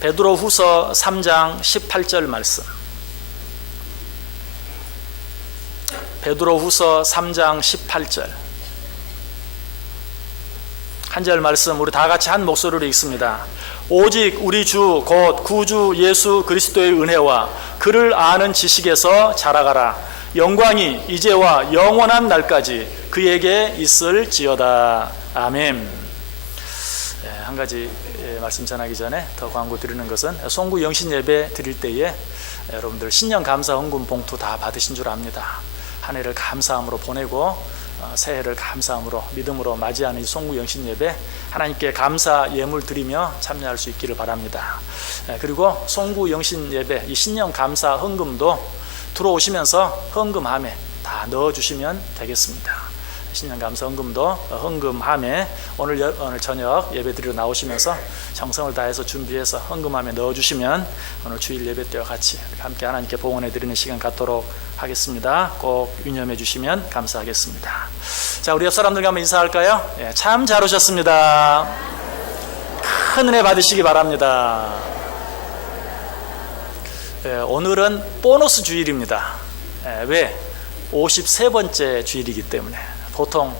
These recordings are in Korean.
베드로후서 3장 18절 말씀. 베드로후서 3장 18절. 한 절 말씀 우리 다 같이 한 목소리로 읽습니다. 오직 우리 주 곧 구주 예수 그리스도의 은혜와 그를 아는 지식에서 자라가라. 영광이 이제와 영원한 날까지 그에게 있을지어다. 아멘. 한 가지 말씀 전하기 전에 더 광고 드리는 것은 송구 영신 예배 드릴 때에 여러분들 신년 감사 헌금 봉투 다 받으신 줄 압니다. 한 해를 감사함으로 보내고 새해를 감사함으로 믿음으로 맞이하는 이 송구 영신 예배 하나님께 감사 예물 드리며 참여할 수 있기를 바랍니다. 그리고 송구 영신 예배 이 신년 감사 헌금도 들어오시면서 헌금함에 다 넣어주시면 되겠습니다. 신년 감사 헌금도 헌금함에 오늘 저녁 예배 드리러 나오시면서 정성을 다해서 준비해서 헌금함에 넣어주시면 오늘 주일 예배 때와 같이 함께 하나님께 봉헌해 드리는 시간 갖도록 하겠습니다. 꼭 유념해 주시면 감사하겠습니다. 자, 우리 옆 사람들과 한번 인사할까요? 참 잘 오셨습니다. 큰 은혜 받으시기 바랍니다. 오늘은 보너스 주일입니다. 왜? 53번째 주일이기 때문에. 보통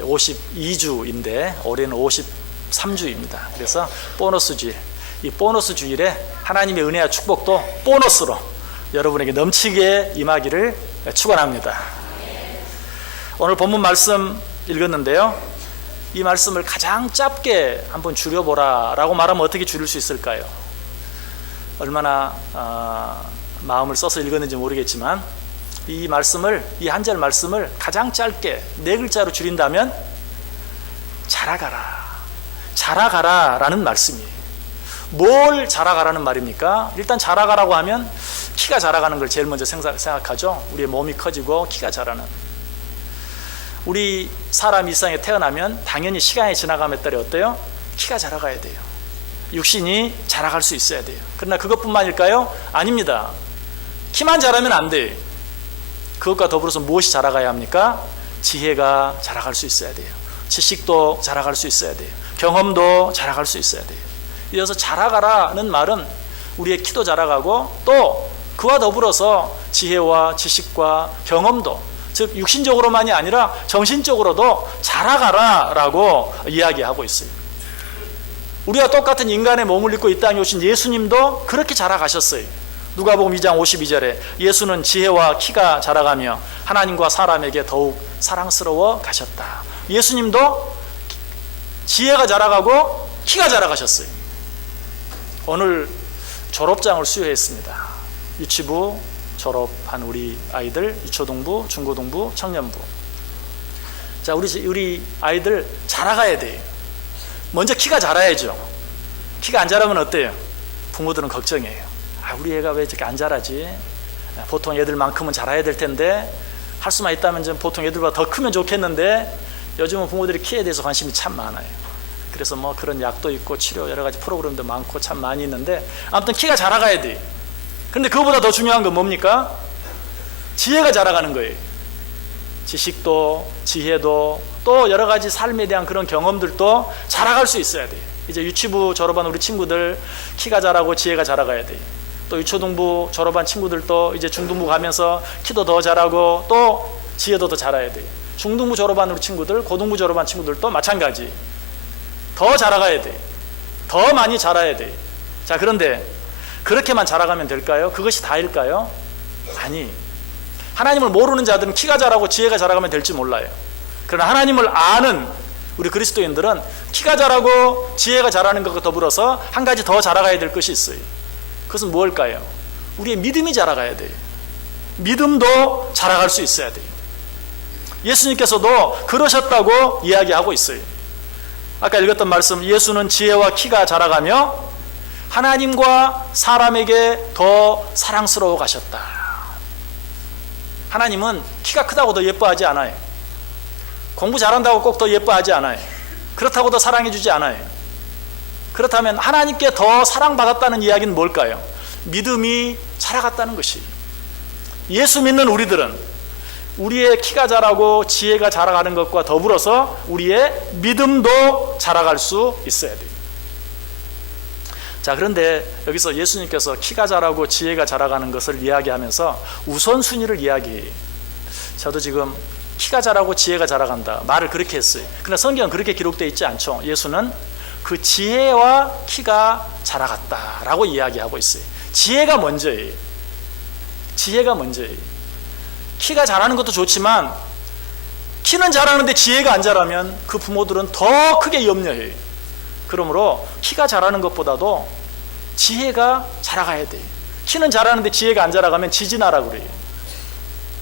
52주인데 올해는 53주입니다. 그래서 보너스 주일, 이 보너스 주일에 하나님의 은혜와 축복도 보너스로 여러분에게 넘치게 임하기를 축원합니다. 오늘 본문 말씀 읽었는데요, 이 말씀을 가장 짧게 한번 줄여보라 라고 말하면 어떻게 줄일 수 있을까요? 얼마나 마음을 써서 읽었는지 모르겠지만 이 말씀을, 이 한 절 말씀을 가장 짧게 4글자로 줄인다면 자라가라, 자라가라 라는 말씀이에요. 뭘 자라가라는 말입니까? 일단 자라가라고 하면 키가 자라가는 걸 제일 먼저 생각하죠. 우리의 몸이 커지고 키가 자라는. 우리 사람이 이 세상에 태어나면 당연히 시간이 지나감에 따라 어때요? 키가 자라가야 돼요. 육신이 자라갈 수 있어야 돼요. 그러나 그것뿐만일까요? 아닙니다. 키만 자라면 안 돼요. 그것과 더불어서 무엇이 자라가야 합니까? 지혜가 자라갈 수 있어야 돼요. 지식도 자라갈 수 있어야 돼요. 경험도 자라갈 수 있어야 돼요. 이어서 자라가라는 말은 우리의 키도 자라가고 또 그와 더불어서 지혜와 지식과 경험도, 즉 육신적으로만이 아니라 정신적으로도 자라가라라고 이야기하고 있어요. 우리와 똑같은 인간의 몸을 입고 이 땅에 오신 예수님도 그렇게 자라가셨어요. 누가복음 2장 52절에 예수는 지혜와 키가 자라가며 하나님과 사람에게 더욱 사랑스러워 가셨다. 예수님도 지혜가 자라가고 키가 자라가셨어요. 오늘 졸업장을 수여했습니다. 유치부 졸업한 우리 아이들, 유초등부, 중고등부, 청년부. 자, 우리 아이들 자라가야 돼요. 먼저 키가 자라야죠. 키가 안 자라면 어때요? 부모들은 걱정이에요. 우리 애가 왜 이렇게 안 자라지? 보통 애들만큼은 자라야 될 텐데, 할 수만 있다면 좀 보통 애들보다 더 크면 좋겠는데, 요즘은 부모들이 키에 대해서 관심이 참 많아요. 그래서 뭐 그런 약도 있고 치료 여러 가지 프로그램도 많고 참 많이 있는데, 아무튼 키가 자라가야 돼요. 근데 그거보다 더 중요한 건 뭡니까? 지혜가 자라가는 거예요. 지식도 지혜도 또 여러 가지 삶에 대한 그런 경험들도 자라갈 수 있어야 돼요. 이제 유치부 졸업한 우리 친구들 키가 자라고 지혜가 자라가야 돼요. 또 유초등부 졸업한 친구들도 이제 중등부 가면서 키도 더 자라고 또 지혜도 더 자라야 돼요. 중등부 졸업한 우리 친구들, 고등부 졸업한 친구들도 마찬가지. 더 자라가야 돼요. 더 많이 자라야 돼요. 자, 그런데 그렇게만 자라가면 될까요? 그것이 다일까요? 아니, 하나님을 모르는 자들은 키가 자라고 지혜가 자라가면 될지 몰라요. 그러나 하나님을 아는 우리 그리스도인들은 키가 자라고 지혜가 자라는 것과 더불어서 한 가지 더 자라가야 될 것이 있어요. 그것은 무엇일까요? 우리의 믿음이 자라가야 돼요. 믿음도 자라갈 수 있어야 돼요. 예수님께서도 그러셨다고 이야기하고 있어요. 아까 읽었던 말씀, 예수는 지혜와 키가 자라가며 하나님과 사람에게 더 사랑스러워 가셨다. 하나님은 키가 크다고 더 예뻐하지 않아요. 공부 잘한다고 꼭 더 예뻐하지 않아요. 그렇다고 더 사랑해 주지 않아요. 그렇다면 하나님께 더 사랑받았다는 이야기는 뭘까요? 믿음이 자라갔다는 것이. 예수 믿는 우리들은 우리의 키가 자라고 지혜가 자라가는 것과 더불어서 우리의 믿음도 자라갈 수 있어야 돼요. 자, 그런데 여기서 예수님께서 키가 자라고 지혜가 자라가는 것을 이야기하면서 우선순위를 이야기해요. 저도 지금 키가 자라고 지혜가 자라간다 말을 그렇게 했어요. 그러나 성경은 그렇게 기록되어 있지 않죠. 예수는 그 지혜와 키가 자라갔다라고 이야기하고 있어요. 지혜가 먼저예요. 지혜가 먼저예요. 키가 자라는 것도 좋지만 키는 자라는데 지혜가 안 자라면 그 부모들은 더 크게 염려해요. 그러므로 키가 자라는 것보다도 지혜가 자라가야 돼요. 키는 자라는데 지혜가 안 자라가면 지진하라 그래요.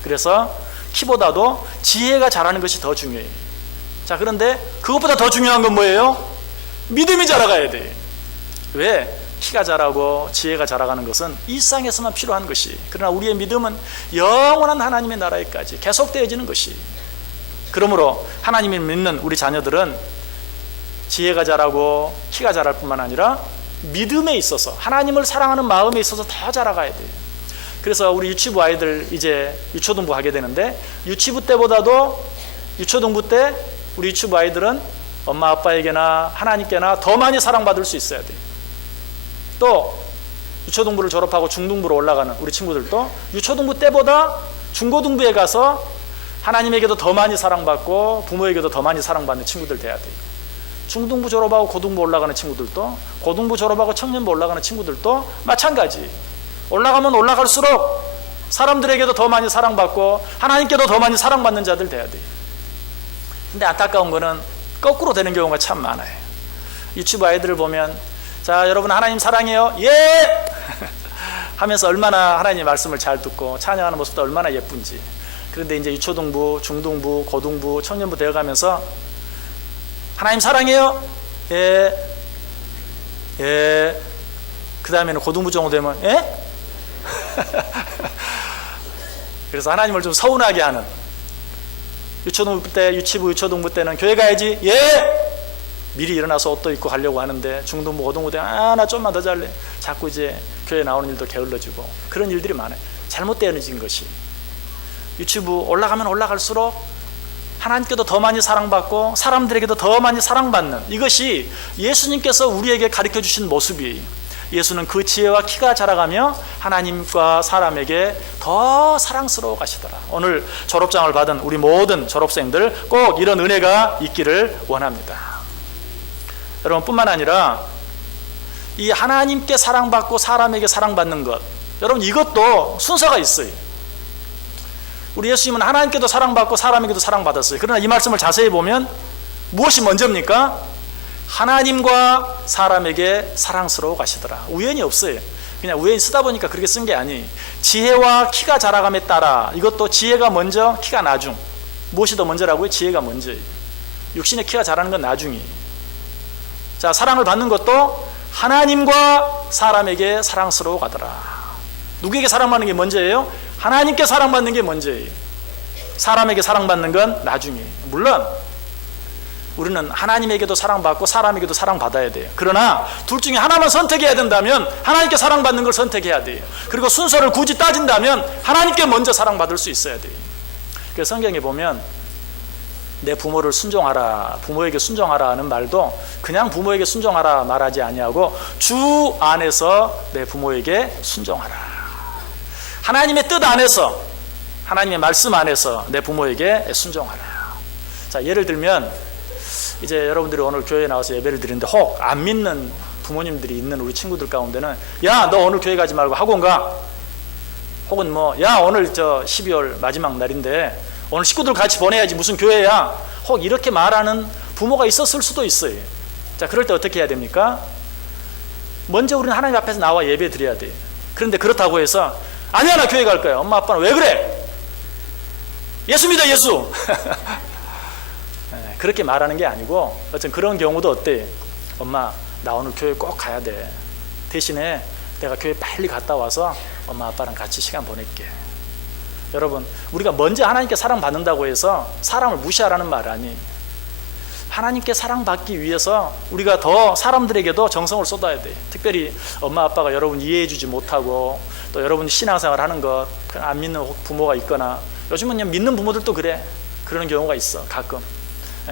그래서 키보다도 지혜가 자라는 것이 더 중요해요. 자, 그런데 그것보다 더 중요한 건 뭐예요? 믿음이 자라가야 돼요. 왜? 키가 자라고 지혜가 자라가는 것은 일상에서만 필요한 것이, 그러나 우리의 믿음은 영원한 하나님의 나라에까지 계속되어지는 것이. 그러므로 하나님을 믿는 우리 자녀들은 지혜가 자라고 키가 자랄 뿐만 아니라 믿음에 있어서, 하나님을 사랑하는 마음에 있어서 더 자라가야 돼요. 그래서 우리 유치부 아이들 이제 유초등부 하게 되는데, 유치부 때보다도 유초등부 때 우리 유치부 아이들은 엄마 아빠에게나 하나님께나 더 많이 사랑받을 수 있어야 돼요. 또 유초등부를 졸업하고 중등부로 올라가는 우리 친구들도 유초등부 때보다 중고등부에 가서 하나님에게도 더 많이 사랑받고 부모에게도 더 많이 사랑받는 친구들 돼야 돼요. 중등부 졸업하고 고등부 올라가는 친구들도, 고등부 졸업하고 청년부 올라가는 친구들도 마찬가지. 올라가면 올라갈수록 사람들에게도 더 많이 사랑받고 하나님께도 더 많이 사랑받는 자들 돼야 돼요. 근데 안타까운 거는 거꾸로 되는 경우가 참 많아요. 유치부 아이들을 보면, 자, 여러분 하나님 사랑해요. 예! 하면서 얼마나 하나님의 말씀을 잘 듣고 찬양하는 모습도 얼마나 예쁜지. 그런데 이제 유초등부, 중등부, 고등부, 청년부 되어가면서 하나님 사랑해요. 예. 예. 그 다음에는 고등부 정도 되면 예? 그래서 하나님을 좀 서운하게 하는, 유초등부 때, 유치부, 유초등부 때는 교회 가야지. 예! 미리 일어나서 옷도 입고 가려고 하는데, 중등부, 고등부 때 나 좀만 더 잘래. 자꾸 이제 교회 나오는 일도 게을러지고, 그런 일들이 많아요. 잘못되어진 것이. 유치부 올라가면 올라갈수록 하나님께도 더 많이 사랑받고 사람들에게도 더 많이 사랑받는, 이것이 예수님께서 우리에게 가르쳐 주신 모습이에요. 예수는 그 지혜와 키가 자라가며 하나님과 사람에게 더 사랑스러워 가시더라. 오늘 졸업장을 받은 우리 모든 졸업생들 꼭 이런 은혜가 있기를 원합니다. 여러분, 뿐만 아니라 이 하나님께 사랑받고 사람에게 사랑받는 것, 여러분 이것도 순서가 있어요. 우리 예수님은 하나님께도 사랑받고 사람에게도 사랑받았어요. 그러나 이 말씀을 자세히 보면 무엇이 먼저입니까? 하나님과 사람에게 사랑스러워 가시더라. 우연이 없어요. 그냥 우연히 쓰다 보니까 그렇게 쓴 게 아니. 지혜와 키가 자라감에 따라, 이것도 지혜가 먼저 키가 나중. 무엇이 더 먼저라고요? 지혜가 먼저예요. 육신의 키가 자라는 건 나중이에요. 자, 사랑을 받는 것도 하나님과 사람에게 사랑스러워 가더라. 누구에게 사랑받는 게 먼저예요? 하나님께 사랑받는 게 먼저예요. 사람에게 사랑받는 건 나중이에요. 물론 우리는 하나님에게도 사랑받고 사람에게도 사랑받아야 돼요. 그러나 둘 중에 하나만 선택해야 된다면 하나님께 사랑받는 걸 선택해야 돼요. 그리고 순서를 굳이 따진다면 하나님께 먼저 사랑받을 수 있어야 돼요. 그래서 성경에 보면 내 부모를 순종하라, 부모에게 순종하라 하는 말도 그냥 부모에게 순종하라 말하지 아니하고 주 안에서 내 부모에게 순종하라. 하나님의 뜻 안에서, 하나님의 말씀 안에서 내 부모에게 순종하라. 자, 예를 들면 이제 여러분들이 오늘 교회에 나와서 예배를 드리는데 혹 안 믿는 부모님들이 있는 우리 친구들 가운데는, 야, 너 오늘 교회 가지 말고 학원 가. 혹은 뭐, 야, 오늘 저 12월 마지막 날인데 오늘 식구들 같이 보내야지 무슨 교회야. 혹 이렇게 말하는 부모가 있었을 수도 있어요. 자, 그럴 때 어떻게 해야 됩니까? 먼저 우리는 하나님 앞에서 나와 예배 드려야 돼요. 그런데 그렇다고 해서 아니야, 나 교회 갈 거야. 엄마 아빠는 왜 그래? 예수 믿어, 예수. 그렇게 말하는 게 아니고, 어쨌든 그런 경우도 어때? 엄마, 나 오늘 교회 꼭 가야 돼. 대신에 내가 교회 빨리 갔다 와서 엄마 아빠랑 같이 시간 보낼게. 여러분, 우리가 먼저 하나님께 사랑받는다고 해서 사람을 무시하라는 말 아니에요. 하나님께 사랑받기 위해서 우리가 더 사람들에게도 정성을 쏟아야 돼요. 특별히 엄마 아빠가 여러분 이해해 주지 못하고, 또 여러분이 신앙생활 하는 것 안 믿는 부모가 있거나, 요즘은 그냥 믿는 부모들도 그래. 그러는 경우가 있어, 가끔.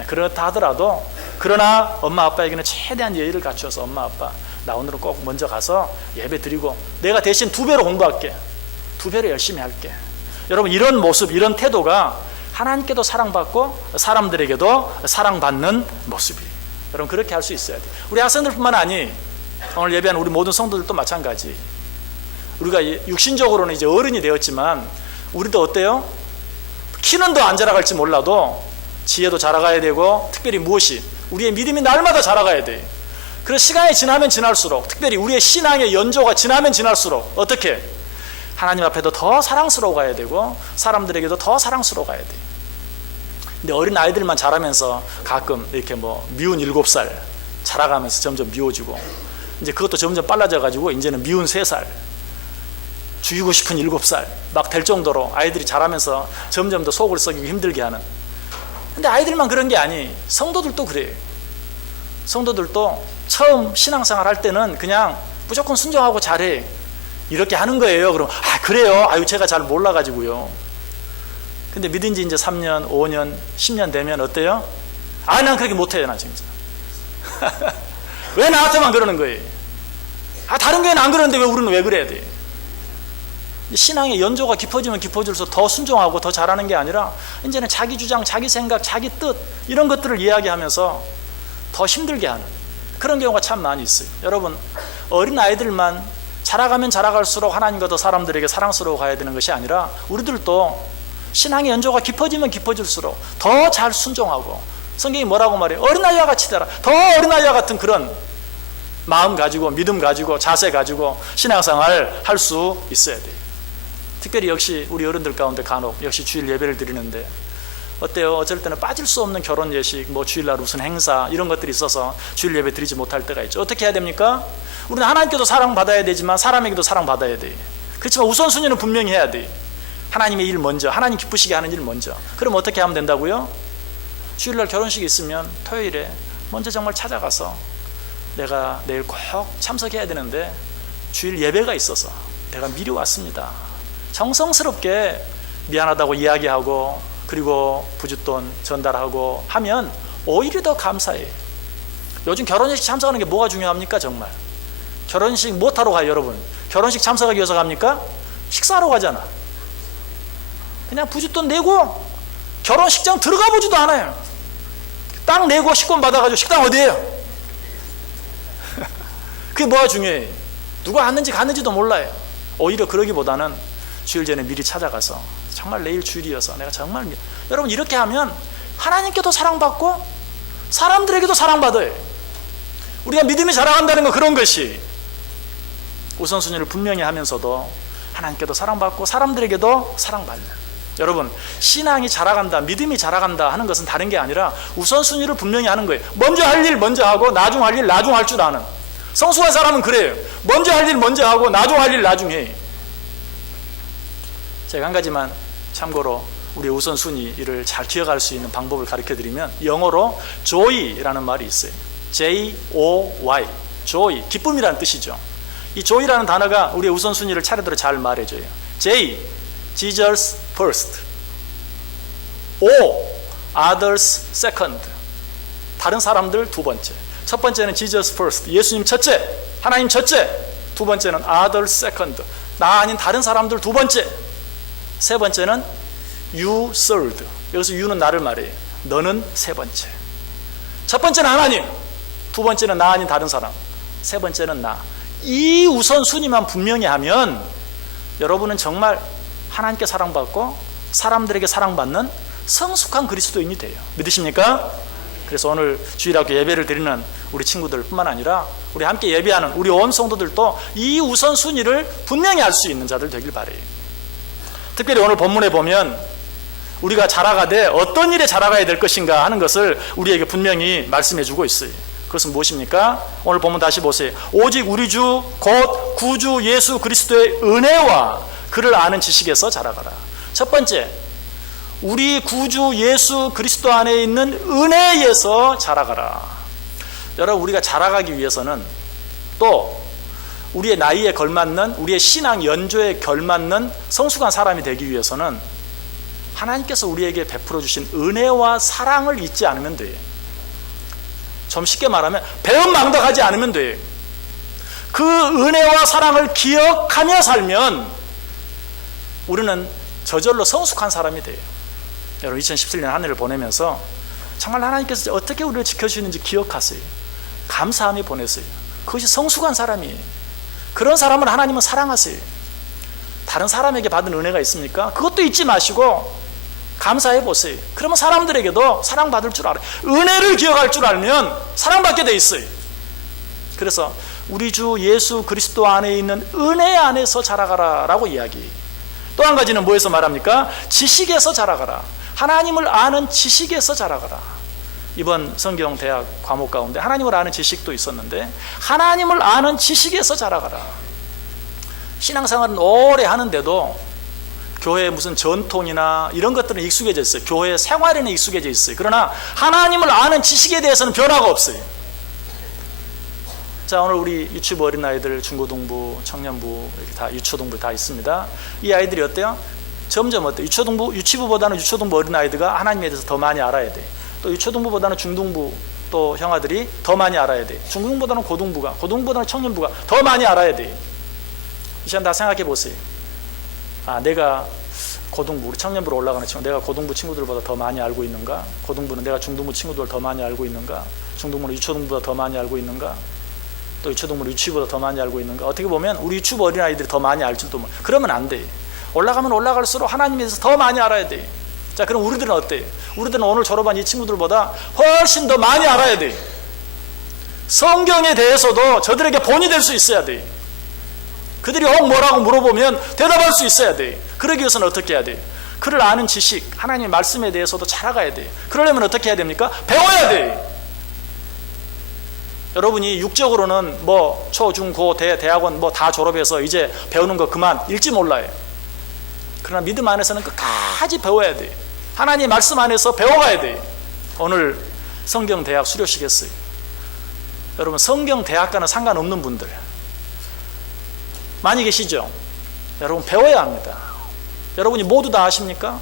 그렇다 하더라도 그러나 엄마 아빠에게는 최대한 예의를 갖춰서 엄마 아빠 나 오늘은 꼭 먼저 가서 예배 드리고 내가 대신 2배로 공부할게. 2배로 열심히 할게. 여러분 이런 모습 이런 태도가 하나님께도 사랑받고 사람들에게도 사랑받는 모습이에요. 여러분 그렇게 할 수 있어야 돼요. 우리 학생들뿐만 아니 오늘 예배하는 우리 모든 성도들도 마찬가지. 우리가 육신적으로는 이제 어른이 되었지만 우리도 어때요? 키는 더 안 자라갈지 몰라도 지혜도 자라가야 되고 특별히 무엇이 우리의 믿음이 날마다 자라가야 돼요. 그래서 시간이 지나면 지날수록 특별히 우리의 신앙의 연조가 지나면 지날수록 어떻게? 하나님 앞에도 더 사랑스러워 가야 되고 사람들에게도 더 사랑스러워 가야 돼요. 근데 어린 아이들만 자라면서 가끔 이렇게 뭐 미운 7살 자라가면서 점점 미워지고 이제 그것도 점점 빨라져 가지고 이제는 미운 3살 죽이고 싶은 7살 막 될 정도로 아이들이 자라면서 점점 더 속을 썩이고 힘들게 하는. 근데 아이들만 그런 게 아니 성도들도 그래요. 성도들도 처음 신앙생활 할 때는 그냥 무조건 순종하고 잘해 이렇게 하는 거예요. 그럼 그래요? 아유 제가 잘 몰라가지고요. 근데 믿은 지 이제 3년 5년 10년 되면 어때요? 난 그렇게 못해요. 나 진짜 왜 나한테만 그러는 거예요? 다른 교회는 안 그러는데 왜 우리는 왜 그래야 돼? 신앙의 연조가 깊어지면 깊어질수록 더 순종하고 더 잘하는 게 아니라 이제는 자기 주장, 자기 생각, 자기 뜻 이런 것들을 이야기하면서 더 힘들게 하는 그런 경우가 참 많이 있어요. 여러분 어린 아이들만 자라가면 자라갈수록 하나님과 더 사람들에게 사랑스러워 가야 되는 것이 아니라 우리들도 신앙의 연조가 깊어지면 깊어질수록 더 잘 순종하고 성경이 뭐라고 말해요? 어린아이와 같이 되라. 더 어린아이와 같은 그런 마음 가지고 믿음 가지고 자세 가지고 신앙생활 할 수 있어야 돼요. 특별히 역시 우리 어른들 가운데 간혹 역시 주일 예배를 드리는데 어때요? 어쩔 때는 빠질 수 없는 결혼 예식, 뭐 주일날 무슨 행사 이런 것들이 있어서 주일 예배 드리지 못할 때가 있죠. 어떻게 해야 됩니까? 우리는 하나님께도 사랑받아야 되지만 사람에게도 사랑받아야 돼. 그렇지만 우선순위는 분명히 해야 돼. 하나님의 일 먼저, 하나님 기쁘시게 하는 일 먼저. 그럼 어떻게 하면 된다고요? 주일날 결혼식이 있으면 토요일에 먼저 정말 찾아가서 내가 내일 꼭 참석해야 되는데 주일 예배가 있어서 내가 미리 왔습니다. 정성스럽게 미안하다고 이야기하고 그리고 부쉈돈 전달하고 하면 오히려 더 감사해. 요즘 결혼식 참석하는 게 뭐가 중요합니까? 정말 결혼식 못하러 가요. 여러분 결혼식 참석하기 위해서 갑니까? 식사하러 가잖아. 그냥 부쉈돈 내고 결혼식장 들어가 보지도 않아요. 딱 내고 식권 받아가지고 식당 어디예요? 그게 뭐가 중요해? 누가 왔는지 갔는지도 몰라요. 오히려 그러기보다는 주일 전에 미리 찾아가서 정말 내일 주일이어서 내가 정말 여러분 이렇게 하면 하나님께도 사랑받고 사람들에게도 사랑받아요. 우리가 믿음이 자라간다는 건 그런 것이 우선순위를 분명히 하면서도 하나님께도 사랑받고 사람들에게도 사랑받는. 여러분 신앙이 자라간다 믿음이 자라간다 하는 것은 다른 게 아니라 우선순위를 분명히 하는 거예요. 먼저 할 일 먼저 하고 나중 할 일 나중 할 줄 아는 성숙한 사람은 그래요. 먼저 할 일 먼저 하고 나중 할 일 나중에 해. 제가 한 가지만 참고로 우리 우선순위를 잘 기억할 수 있는 방법을 가르쳐드리면 영어로 joy라는 말이 있어요. J-O-Y joy 기쁨이라는 뜻이죠. 이 joy라는 단어가 우리의 우선순위를 차례대로 잘 말해줘요. J Jesus first, O others second 다른 사람들 두 번째. 첫 번째는 Jesus first 예수님 첫째 하나님 첫째. 두 번째는 others second 나 아닌 다른 사람들 두 번째. 세 번째는 you third 여기서 you는 나를 말해요. 너는 세 번째. 첫 번째는 하나님 두 번째는 나 아닌 다른 사람 세 번째는 나. 이 우선순위만 분명히 하면 여러분은 정말 하나님께 사랑받고 사람들에게 사랑받는 성숙한 그리스도인이 돼요. 믿으십니까? 그래서 오늘 주일학교 예배를 드리는 우리 친구들 뿐만 아니라 우리 함께 예배하는 우리 온 성도들도 이 우선순위를 분명히 알 수 있는 자들 되길 바래요. 특별히 오늘 본문에 보면 우리가 자라가되 어떤 일에 자라가야 될 것인가 하는 것을 우리에게 분명히 말씀해 주고 있어요. 그것은 무엇입니까? 오늘 본문 다시 보세요. 오직 우리 주 곧 구주 예수 그리스도의 은혜와 그를 아는 지식에서 자라가라. 첫 번째, 우리 구주 예수 그리스도 안에 있는 은혜에서 자라가라. 여러분 우리가 자라가기 위해서는 또 우리의 나이에 걸맞는 우리의 신앙 연조에 걸맞는 성숙한 사람이 되기 위해서는 하나님께서 우리에게 베풀어 주신 은혜와 사랑을 잊지 않으면 돼요. 좀 쉽게 말하면 배은망덕하지 않으면 돼요. 그 은혜와 사랑을 기억하며 살면 우리는 저절로 성숙한 사람이 돼요. 여러분 2017년 한 해를 보내면서 정말 하나님께서 어떻게 우리를 지켜주시는지 기억하세요. 감사함이 보내세요. 그것이 성숙한 사람이에요. 그런 사람을 하나님은 사랑하세요. 다른 사람에게 받은 은혜가 있습니까? 그것도 잊지 마시고 감사해 보세요. 그러면 사람들에게도 사랑받을 줄 알아요. 은혜를 기억할 줄 알면 사랑받게 돼 있어요. 그래서 우리 주 예수 그리스도 안에 있는 은혜 안에서 자라가라 라고 이야기해요. 또 한 가지는 뭐에서 말합니까? 지식에서 자라가라. 하나님을 아는 지식에서 자라가라. 이번 성경 대학 과목 가운데 하나님을 아는 지식도 있었는데 하나님을 아는 지식에서 자라가라. 신앙생활은 오래 하는데도 교회의 무슨 전통이나 이런 것들은 익숙해져 있어요. 교회 생활에는 익숙해져 있어요. 그러나 하나님을 아는 지식에 대해서는 변화가 없어요. 자, 오늘 우리 유치부 어린아이들, 중고등부, 청년부, 이렇게 다 유초등부 다 있습니다. 이 아이들이 어때요? 점점 어때요? 유치부보다는 유초등부 어린아이들가 하나님에 대해서 더 많이 알아야 돼. 또 유초등부보다는 중등부 또 형아들이 더 많이 알아야 돼. 중등부보다는 고등부보다는 청년부가 더 많이 알아야 돼. 이 시간 다 생각해 보세요. 아, 내가 고등부, 우리 청년부로 올라가는 친구, 내가 고등부 친구들보다 더 많이 알고 있는가? 고등부는 내가 중등부 친구들보다 더 많이 알고 있는가? 중등부는 유초등부보다 더 많이 알고 있는가? 또 유초등부는 유치부보다 더 많이 알고 있는가? 어떻게 보면 우리 유치부 어린아이들이 더 많이 알 줄도 몰라. 그러면 안 돼. 올라가면 올라갈수록 하나님에 대해서 더 많이 알아야 돼. 자, 그럼 우리들은 어때요? 우리들은 오늘 졸업한 이 친구들보다 훨씬 더 많이 알아야 돼. 성경에 대해서도 저들에게 본이 될 수 있어야 돼. 그들이 혹 뭐라고 물어보면 대답할 수 있어야 돼. 그러기 위해서는 어떻게 해야 돼? 그를 아는 지식, 하나님의 말씀에 대해서도 자라가야 돼. 그러려면 어떻게 해야 됩니까? 배워야 돼. 여러분이 육적으로는 뭐 초, 중, 고, 대학원 뭐 다 졸업해서 이제 배우는 거 그만 읽지 몰라요. 그러나 믿음 안에서는 끝까지 배워야 돼. 하나님의 말씀 안에서 배워가야 돼. 오늘 성경대학 수료식 했어요. 여러분 성경대학과는 상관없는 분들 많이 계시죠? 여러분 배워야 합니다. 여러분이 모두 다 아십니까?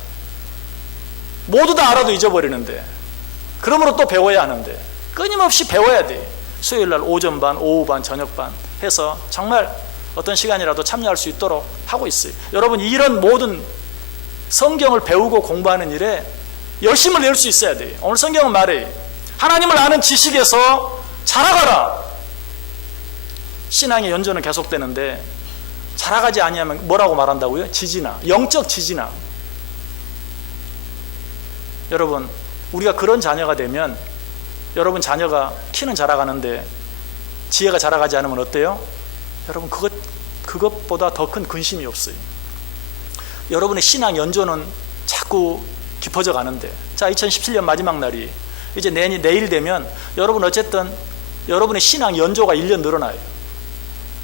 모두 다 알아도 잊어버리는데 그러므로 또 배워야 하는데 끊임없이 배워야 돼. 수요일날 오전반, 오후반, 저녁반 해서 정말 어떤 시간이라도 참여할 수 있도록 하고 있어요. 여러분 이런 모든 성경을 배우고 공부하는 일에 열심을 낼 수 있어야 돼요. 오늘 성경은 말해요. 하나님을 아는 지식에서 자라가라. 신앙의 연조는 계속되는데 자라가지 아니하면 뭐라고 말한다고요? 지지나, 영적 지지나. 여러분 우리가 그런 자녀가 되면 여러분 자녀가 키는 자라가는데 지혜가 자라가지 않으면 어때요? 여러분 그것보다 더 큰 근심이 없어요. 여러분의 신앙 연조는 자꾸 깊어져 가는데 자 2017년 마지막 날이 이제 내일 되면 여러분 어쨌든 여러분의 신앙 연조가 1년 늘어나요.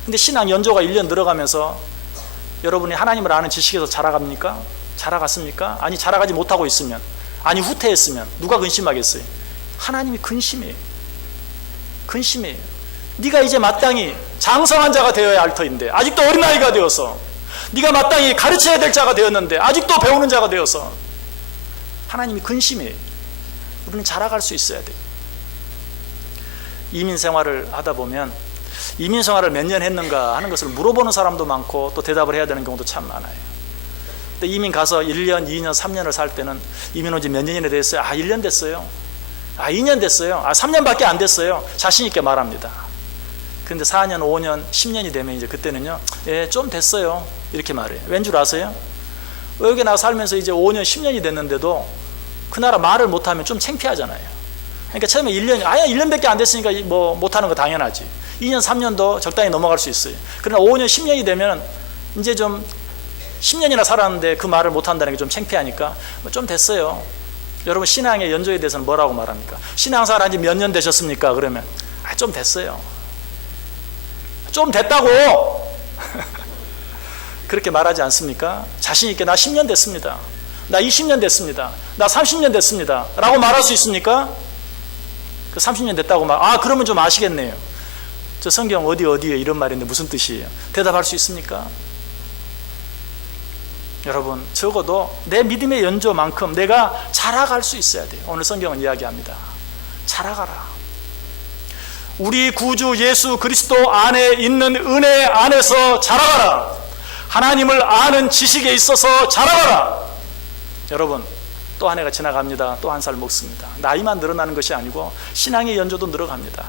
근데 신앙 연조가 1년 늘어가면서 여러분이 하나님을 아는 지식에서 자라갑니까? 자라갔습니까? 아니 자라가지 못하고 있으면 아니 후퇴했으면 누가 근심하겠어요? 하나님이 근심해요. 근심해요. 네가 이제 마땅히 장성한 자가 되어야 할 터인데 아직도 어린아이가 되어서 네가 마땅히 가르쳐야 될 자가 되었는데 아직도 배우는 자가 되어서 하나님이 근심해요. 우리는 자라갈 수 있어야 돼요. 이민 생활을 하다 보면 이민 생활을 몇 년 했는가 하는 것을 물어보는 사람도 많고 또 대답을 해야 되는 경우도 참 많아요. 근데 이민 가서 1년, 2년, 3년을 살 때는 이민 온 지 몇 년이나 됐어요? 1년 됐어요. 2년 됐어요. 3년밖에 안 됐어요. 자신 있게 말합니다. 근데 4년, 5년, 10년이 되면 이제 그때는요, 예, 좀 됐어요. 이렇게 말해요. 왠 줄 아세요? 여기 나가 살면서 이제 5년, 10년이 됐는데도 그 나라 말을 못하면 좀 창피하잖아요. 그러니까 처음에 1년밖에 안 됐으니까 뭐 못하는 거 당연하지. 2년, 3년도 적당히 넘어갈 수 있어요. 그러나 5년, 10년이 되면 이제 좀 10년이나 살았는데 그 말을 못한다는 게 좀 창피하니까 좀 됐어요. 여러분 신앙의 연조에 대해서는 뭐라고 말합니까? 신앙생활 한지 몇 년 되셨습니까? 그러면 좀 됐어요. 좀 됐다고 그렇게 말하지 않습니까? 자신 있게 나 10년 됐습니다. 나 20년 됐습니다. 나 30년 됐습니다. 라고 말할 수 있습니까? 그 30년 됐다고 그러면 좀 아시겠네요. 저 성경 어디에 이런 말인데 무슨 뜻이에요? 대답할 수 있습니까? 여러분 적어도 내 믿음의 연조만큼 내가 자라갈 수 있어야 돼요. 오늘 성경은 이야기합니다. 자라가라. 우리 구주 예수 그리스도 안에 있는 은혜 안에서 자라가라. 하나님을 아는 지식에 있어서 자라가라. 여러분, 또 한 해가 지나갑니다. 또 한 살 먹습니다. 나이만 늘어나는 것이 아니고 신앙의 연조도 늘어갑니다.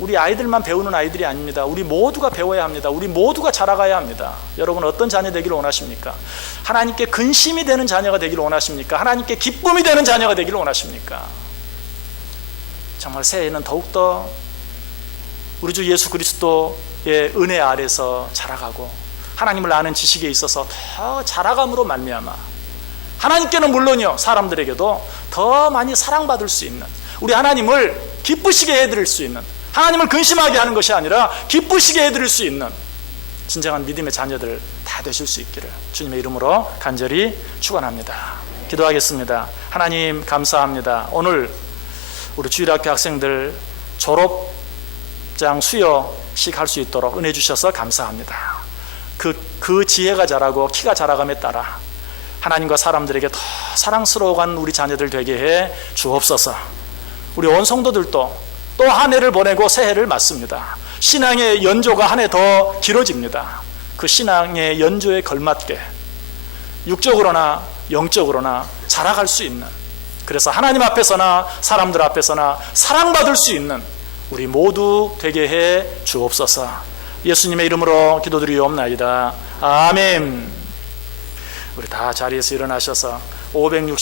우리 아이들만 배우는 아이들이 아닙니다. 우리 모두가 배워야 합니다. 우리 모두가 자라가야 합니다. 여러분, 어떤 자녀 되기를 원하십니까? 하나님께 근심이 되는 자녀가 되기를 원하십니까? 하나님께 기쁨이 되는 자녀가 되기를 원하십니까? 정말 새해에는 더욱더 우리 주 예수 그리스도의 은혜 아래서 자라가고 하나님을 아는 지식에 있어서 더 자라감으로 말미암아 하나님께는 물론이요, 사람들에게도 더 많이 사랑받을 수 있는, 우리 하나님을 기쁘시게 해드릴 수 있는, 하나님을 근심하게 하는 것이 아니라 기쁘시게 해드릴 수 있는 진정한 믿음의 자녀들 다 되실 수 있기를 주님의 이름으로 간절히 축원합니다. 기도하겠습니다. 하나님, 감사합니다. 오늘 우리 주일학교 학생들 졸업장 수여식 할 수 있도록 은혜 주셔서 감사합니다. 그 지혜가 자라고 키가 자라감에 따라 하나님과 사람들에게 더 사랑스러워간 우리 자녀들 되게 해 주옵소서. 우리 온 성도들도 또 한 해를 보내고 새해를 맞습니다. 신앙의 연조가 한 해 더 길어집니다. 그 신앙의 연조에 걸맞게 육적으로나 영적으로나 자라갈 수 있는, 그래서 하나님 앞에서나 사람들 앞에서나 사랑받을 수 있는 우리 모두 되게 해 주옵소서. 예수님의 이름으로 기도드리옵나이다. 아멘. 우리 다 자리에서 일어나셔서 560